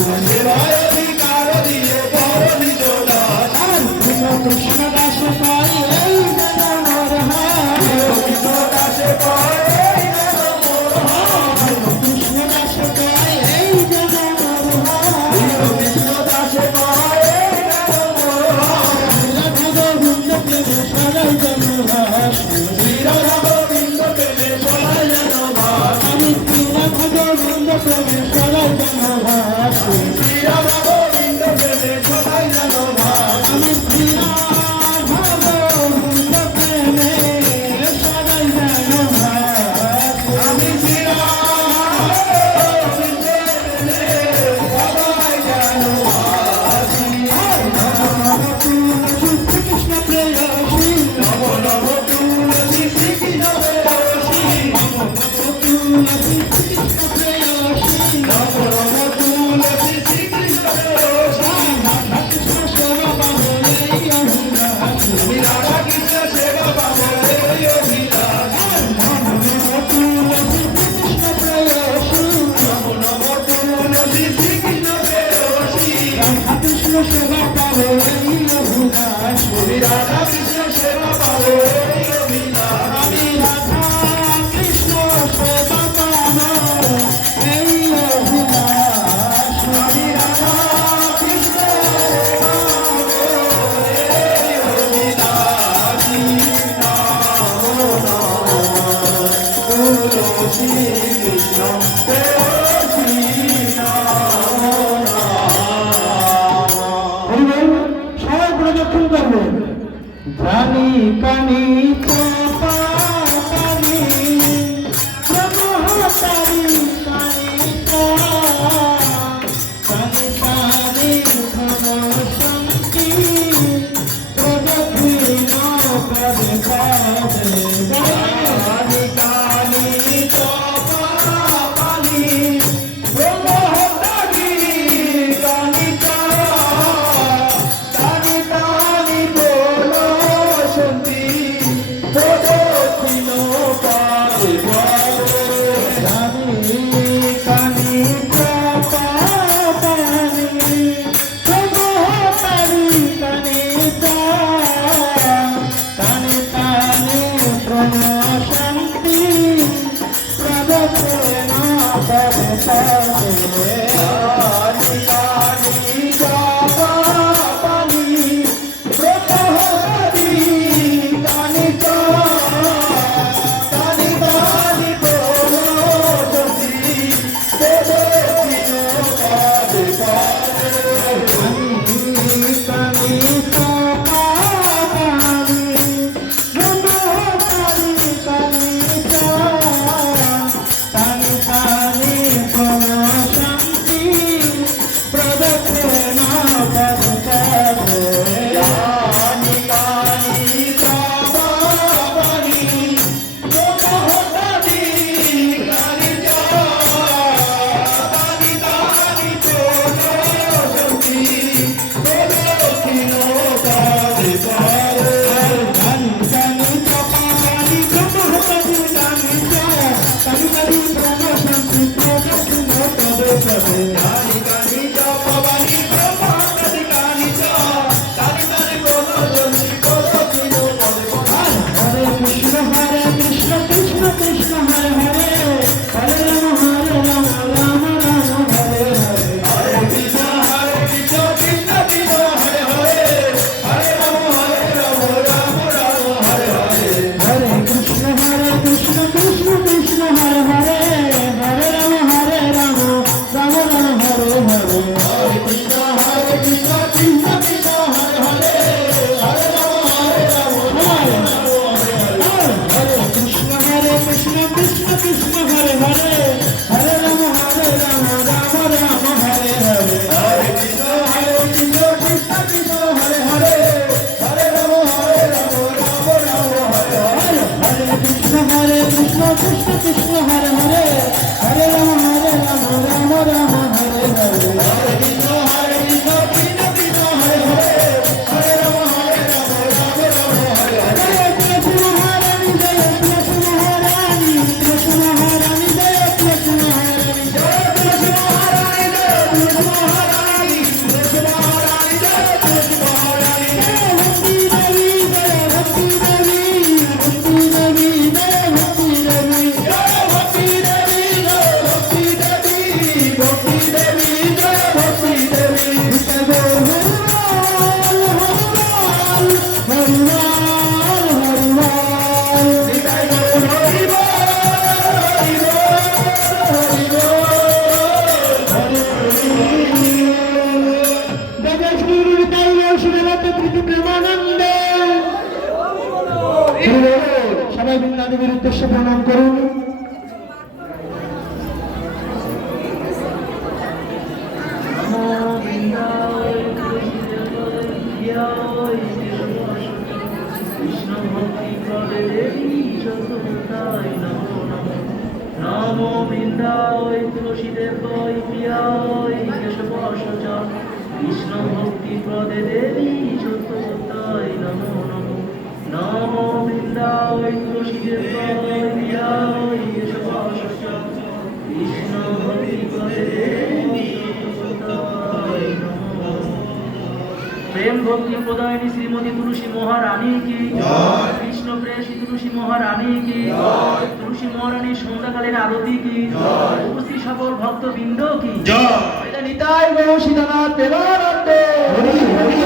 সেবায় অধিকার দিয়ে বড় নিজ দাস কৃষ্ণ দাস পাই এই যেন মোর হাত কৃষ্ণ দাসে পায় এই যেন মোর হাত কৃষ্ণ দাস পাই এই যেন মোর হাত কৃষ্ণ দাসে পায় এই যেন মোর হাত রাধা গোবিন্দ প্রেমে সদাই যেন ভাস রাধা গোবিন্দ প্রেমে সদাই যেন ভাস আমি রাধা গোবিন্দ প্রেমে সদাই যেন ভাস রাধা গোবিন্দ প্রেমে সদাই যেন ভাস আমি রাধা গোবিন্দ প্রেমে সদাই যেন ভাস আমি কৃষ্ণ প্রেয়সী নব নব তুলসী কৃষ্ণ প্রেয়সী তুলসী কৃষ্ণ প্রেয়সী নব নব তুলসী কৃষ্ণ প্রেয়সী কৃষ্ণ সেবা পাবো এই অভিলাষ রাধা কৃষ্ণ সেবা পাবো এই অভিলাষ তুলসী কৃষ্ণ প্রেয়সী নব নব তুলসী কৃষ্ণ প্রেয়সী কৃষ্ণ সেবা পাবো এই অভিলাষ রাধা কৃষ্ণ সেবা পাবো এই অভিলাষ আমি রাধা কৃষ্ণ সেবা পাবো এই অভিলাষ আমি রাধা কৃষ্ণ সেবা পাবো এই অভিলাষ তুলসী কৃষ্ণ প্রেয়সী সবাই প্রদক্ষিণ করবেন জানি কানি চাপা কানি ব্রহ্মচারী কানি কানি কানি ঘন শান্তি প্রদক্ষিণ পদে পদে কানি কানি চপা কানি ব্রহ্মহরি কানি কানি কানি বলো শান্তি প্রদক্ষিণ পারে জানি কানি চাপা কানি ব্রহ্মচারী কানি কানি কানি প্রণ শান্তি প্রদক্ষিণ পদে পদে কানি কানি চপা কানি ব্রহ্মহরি কানি কানি কানি বলো শান্তি প্রদক্ষিণ পারে কানি চাপা কানি ব্রহ্মচারী কানি কানি কানি প্রণ শান্তি প্রদক্ষিণ পদে পদে কানি কানি চপা কানি ব্রহ্মহরি কানি কানি কানি বলো শান্তি প্রদক্ষিণ পারে কানি কানি চাপা কানি ব্রহ্মচারী কানি কানি প্রণ শান্তি প্রদক্ষিণ পদে পদে কানি কানি চপবানি ব্রহ্মহরি কানি কানি বলো শান্তি প্রদক্ষিণ পারে হরে কৃষ্ণ কৃষ্ণ কৃষ্ণ হরে হরে হরে রাম রাম রাম হরে হরে হরে কৃষ্ণ কৃষ্ণ কৃষ্ণ হরে হরে হরে রাম রাম রাম হরে হরে হরে কৃষ্ণ কৃষ্ণ কৃষ্ণ হরে হরে হরে রাম রাম রাম রাম হরে নমো বৃন্দায় তুলসী দেবায় প্রিয়ায় কেশবাসচ কৃষ্ণ ভক্তি প্রদে দেবী সত্যতায় নমো নমো নমো বৃন্দায় তুলসী দেবায় প্রিয়ায় কেশবাসচ কৃষ্ণ ভক্তি প্রদে দেবী সত্যতায় নমো প্রেম ভক্তি প্রদায়িনী শ্রীমতী তুলসী মহারানী কি জয়। কৃষ্ণ প্রেয়সী তুলসী মহারানী কি জয়। তুলসী মহারানীর সন্ধ্যাকালীন আরতি কি জয়। উপস্থিত সকল ভক্তবৃন্দ কি জয়। নিতাই গৌর সীতানাথ প্রেমানন্দে হরি হরি